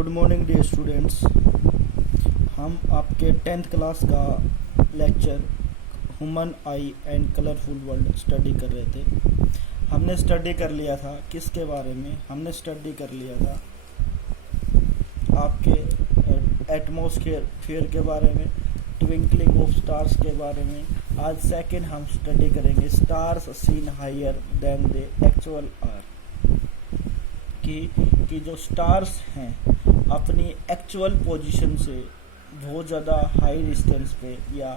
Good morning dear students. हम आपके 10th class का lecture human I and colourful world study कर रहे थे। हमने स्टडी कर लिया था किसके बारे में? हमने स्टडी कर लिया था आपके एटमॉस्फेयर के बारे में, ट्विंकलिंग ऑफ स्टार्स के बारे में। आज सेकंड हम स्टडी करेंगे stars seen higher than they actual are, कि जो स्टार्स हैं अपनी एक्चुअल पोजीशन से बहुत ज़्यादा हाई डिस्टेंस पे, या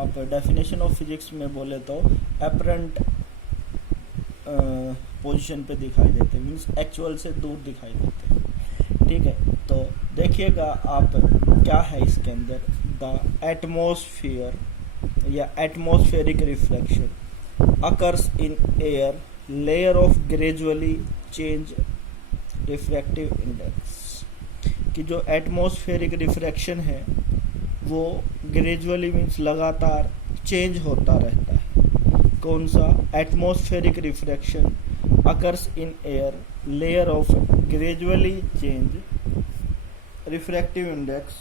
आप डेफिनेशन ऑफ फिजिक्स में बोले तो अपरेंट पोजीशन पे दिखाई देते हैं, मीन्स एक्चुअल से दूर दिखाई देते हैं। ठीक है, तो देखिएगा आप क्या है इसके अंदर। द एटमॉस्फेयर या atmospheric reflection occurs in air layer of gradually change refractive index, कि जो एटमॉस्फेरिक रिफ्रैक्शन है वो ग्रेजुअली मीन्स लगातार चेंज होता रहता है। कौन सा? Atmospheric refraction occurs in air layer of gradually change refractive index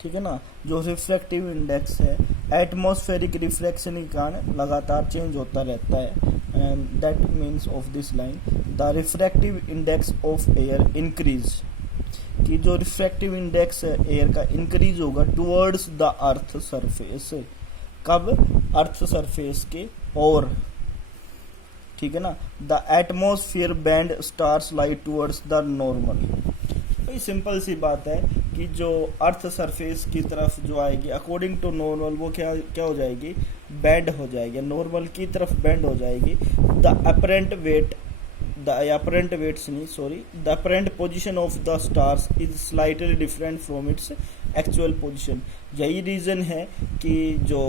ठीक है ना। जो रिफ्रैक्टिव इंडेक्स है एटमॉस्फेरिक रिफ्रैक्शन के कारण लगातार चेंज होता रहता है, and that means of this line the refractive index of air increase, कि जो रिफ्रैक्टिव इंडेक्स है एयर का इंक्रीज होगा टुवर्ड्स द अर्थ सरफेस। कब? अर्थ सरफेस के और, ठीक है ना। The atmosphere band stars light towards the normal. तो सिंपल सी बात है कि जो अर्थ सरफेस की तरफ जो आएगी अकॉर्डिंग टू नॉर्मल, वो क्या हो जाएगी? बेंड हो जाएगी, नॉर्मल की तरफ बेंड हो जाएगी। The apparent position of the stars is slightly different from its actual position. यही रीजन है कि जो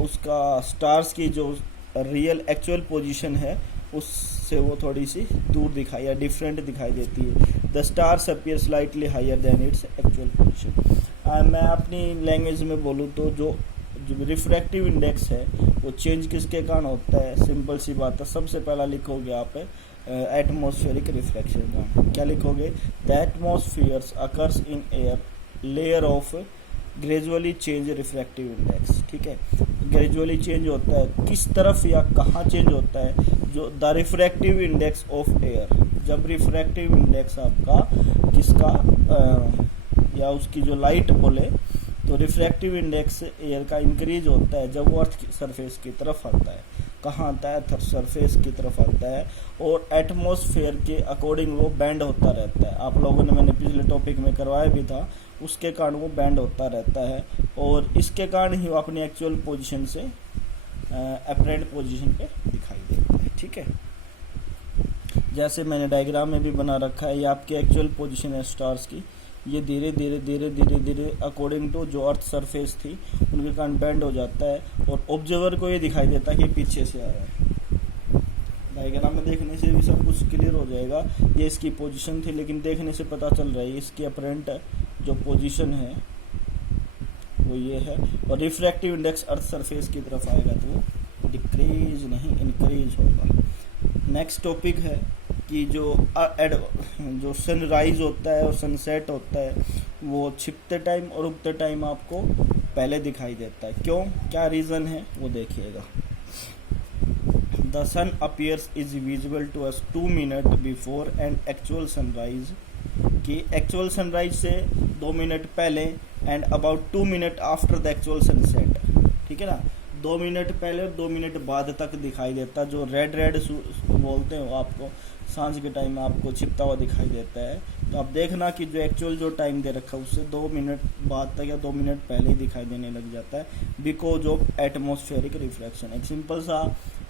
उसका स्टार्स की जो रियल एक्चुअल पोजीशन है उससे वो थोड़ी सी दूर दिखाई या डिफरेंट दिखाई देती है। The stars appear slightly higher than its actual position. मैं अपनी लैंग्वेज में बोलूँ तो जो रिफ्रैक्टिव इंडेक्स है वो चेंज किसके कारण होता है? सिंपल सी बात है, सबसे पहला लिखोगे आप एटमॉस्फेरिक रिफ्रैक्शन का। क्या लिखोगे? The एटमॉस्फेयर्स occurs in air layer of gradually change refractive index. ठीक है, ग्रेजुअली चेंज होता है किस तरफ या कहाँ चेंज होता है? जो the refractive index of air, जब रिफ्रैक्टिव इंडेक्स आपका किसका या उसकी जो लाइट बोले तो रिफ्रैक्टिव इंडेक्स एयर का इंक्रीज होता है जब वो अर्थ की सरफेस की तरफ आता है। कहाँ आता है? सरफेस की तरफ आता है, और एटमॉस्फेयर के अकॉर्डिंग वो बैंड होता रहता है। आप लोगों ने, मैंने पिछले टॉपिक में करवाया भी था, उसके कारण वो बैंड होता रहता है, और इसके कारण ही वो अपनी एक्चुअल पोजीशन से अपरेंट पोजीशन पे दिखाई देता है। ठीक है, जैसे मैंने डायग्राम में भी बना रखा है, ये आपकी एक्चुअल पोजीशन है स्टार्स की। ये धीरे धीरे अकॉर्डिंग टू जो अर्थ सरफेस थी उनके कारण बैंड हो जाता है, और ऑब्जर्वर को ये दिखाई देता है कि पीछे से आ रहा है। डायग्राम में देखने से भी सब कुछ क्लियर हो जाएगा। ये इसकी पोजीशन थी, लेकिन देखने से पता चल रहा है इसकी अपरेंट जो पोजीशन है वो ये है, और रिफ्रैक्टिव इंडेक्स अर्थ सरफेस की तरफ आएगा तो डिक्रीज नहीं इंक्रीज होगा। नेक्स्ट टॉपिक है कि जो सनराइज होता है और सनसेट होता है वो छिपते टाइम और उगते टाइम आपको पहले दिखाई देता है। क्यों? क्या रीज़न है वो देखिएगा। The sun appears is visible to us 2 minute before and actual sunrise, कि एक्चुअल सनराइज से 2 मिनट पहले and about 2 minute after the actual sunset. ठीक है ना, 2 मिनट पहले और 2 मिनट बाद तक दिखाई देता। जो रेड बोलते हैं वो आपको सांझ के टाइम में आपको छिपता हुआ दिखाई देता है। तो आप देखना कि जो एक्चुअल जो टाइम दे रखा है उससे 2 मिनट बाद तक या 2 मिनट पहले ही दिखाई देने लग जाता है, बिकॉज ऑफ एटमॉस्फेरिक रिफ्रैक्शन। एक सिंपल सा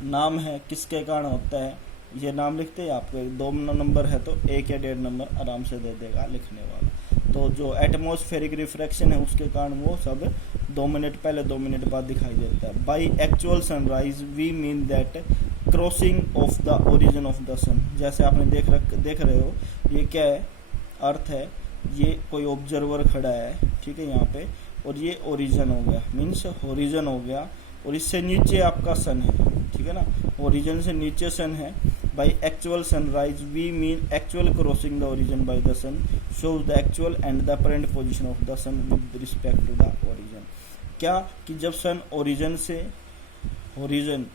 नाम है किसके कारण होता है, ये नाम लिखते हैं आपको। 2 नंबर है तो 1 या 1.5 नंबर आराम से दे देगा लिखने वाला। तो जो एटमॉस्फेरिक रिफ्रैक्शन है उसके कारण वो सब 2 मिनट पहले 2 मिनट बाद दिखाई देता है। By actual sunrise we mean that crossing of the origin of the sun. जैसे आपने देख रहे हो, ये क्या है? अर्थ है, ये कोई ऑब्जर्वर खड़ा है, ठीक है, यहाँ पे, और ये ओरिजिन हो गया, मीन्स होरिजन हो गया। और इससे नीचे आपका सन है, ठीक है ना, ओरिजिन से नीचे सन है। By actual sunrise we mean actual crossing the origin by the sun shows the actual and the apparent position of the sun with respect to the origin. क्या कि जब सन ओरिजिन से, origin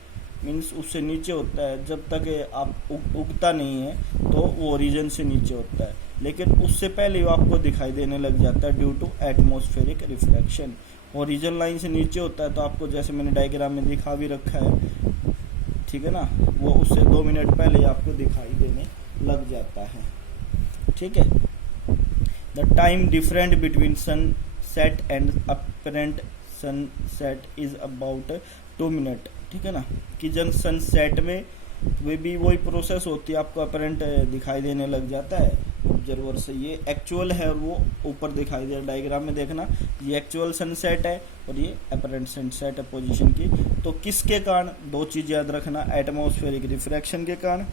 means उससे नीचे होता है, जब तक आप उगता नहीं है तो वो ओरिजिन से नीचे होता है, लेकिन उससे पहले वो आपको दिखाई देने लग जाता है due to atmospheric reflection. Origin line से नीचे होता है तो आपको जैसे मैंने डायग्राम में दिखा भी रखा है, ठीक है ना, वो उससे 2 मिनट पहले आपको दिखाई देने लग जाता है, ठीक है। The time different between sunset and apparent sunset is about 2 minute, ठीक है ना, कि जब सनसेट में वे भी वही प्रोसेस होती है, आपको अपरेंट दिखाई देने लग जाता है ऑब्जर्वर से। ये एक्चुअल है और वो ऊपर दिखाई दे रहा है, डायग्राम में देखना, ये एक्चुअल सनसेट है और ये अपरेंट सनसेट है पोजीशन की। तो किसके कारण, 2 चीज याद रखना, एटमॉस्फेरिक रिफ्रैक्शन के कारण,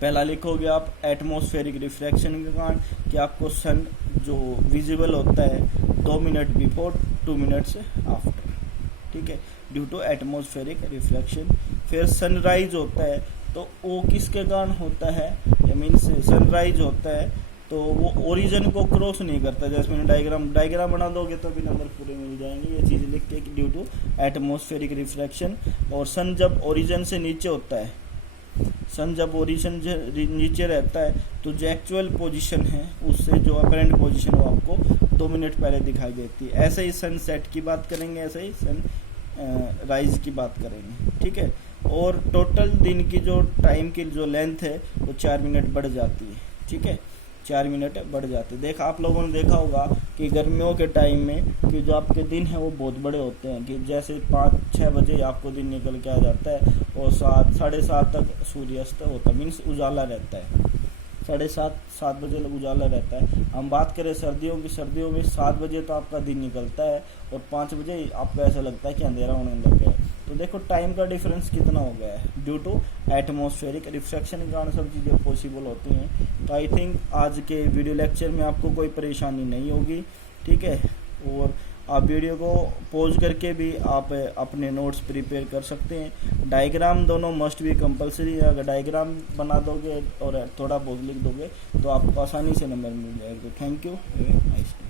पहला लिखोगे आप एटमॉस्फेरिक रिफ्रैक्शन के कारण कि आपको सन जो विजिबल होता है 2 मिनट बिफोर 2 मिनट्स आफ्टर, ठीक है, ड्यू टू एटमॉस्फेरिक रिफ्लेक्शन। फिर सनराइज होता है तो वो किसके कारण होता है, मीन्स सनराइज होता है तो वो ओरिजिन को क्रॉस नहीं करता, जैसे मैंने डायग्राम बना दोगे तो भी नंबर पूरे मिल जाएंगे, ये चीज़ लिख के ड्यू टू एटमॉस्फेरिक रिफ्लेक्शन। और सन जब ओरिजिन से नीचे होता है, सन जब ओरिजिन नीचे रहता है तो जो एक्चुअल पोजीशन है उससे जो अपरेंट पोजीशन वो आपको 2 मिनट पहले दिखाई देती है। ऐसे ही सन सेट की बात करेंगे, ऐसे ही सन राइज की बात करेंगे, ठीक है। और टोटल दिन की जो टाइम की जो लेंथ है वो 4 मिनट बढ़ जाती है, ठीक है, 4 मिनट बढ़ जाते हैं। देखा आप लोगों ने देखा होगा कि गर्मियों के टाइम में कि जो आपके दिन है वो बहुत बड़े होते हैं, कि जैसे 5-6 बजे आपको दिन निकल के आ जाता है और 7-7:30 तक सूर्यास्त होता है, मीन्स उजाला रहता है, 7:30-7 बजे उजाला रहता है। हम बात करें सर्दियों की, सर्दियों में 7 बजे तो आपका दिन निकलता है और 5 बजे आपको ऐसा लगता है कि अंधेरा होने लग गया है। तो देखो टाइम का डिफरेंस कितना हो गया है, ड्यू टू एटमॉस्फेरिक रिफ्लेक्शन के कारण सब चीज़ें पॉसिबल होती हैं। तो आई थिंक आज के वीडियो लेक्चर में आपको कोई परेशानी नहीं होगी, ठीक है। और आप वीडियो को पॉज करके भी आप अपने नोट्स प्रिपेयर कर सकते हैं। डायग्राम दोनों मस्ट भी कंपलसरी है, अगर डायग्राम बना दोगे और थोड़ा बहुत लिख दोगे तो आपको आसानी से नंबर मिल जाएगा। तो thank you, have a nice day.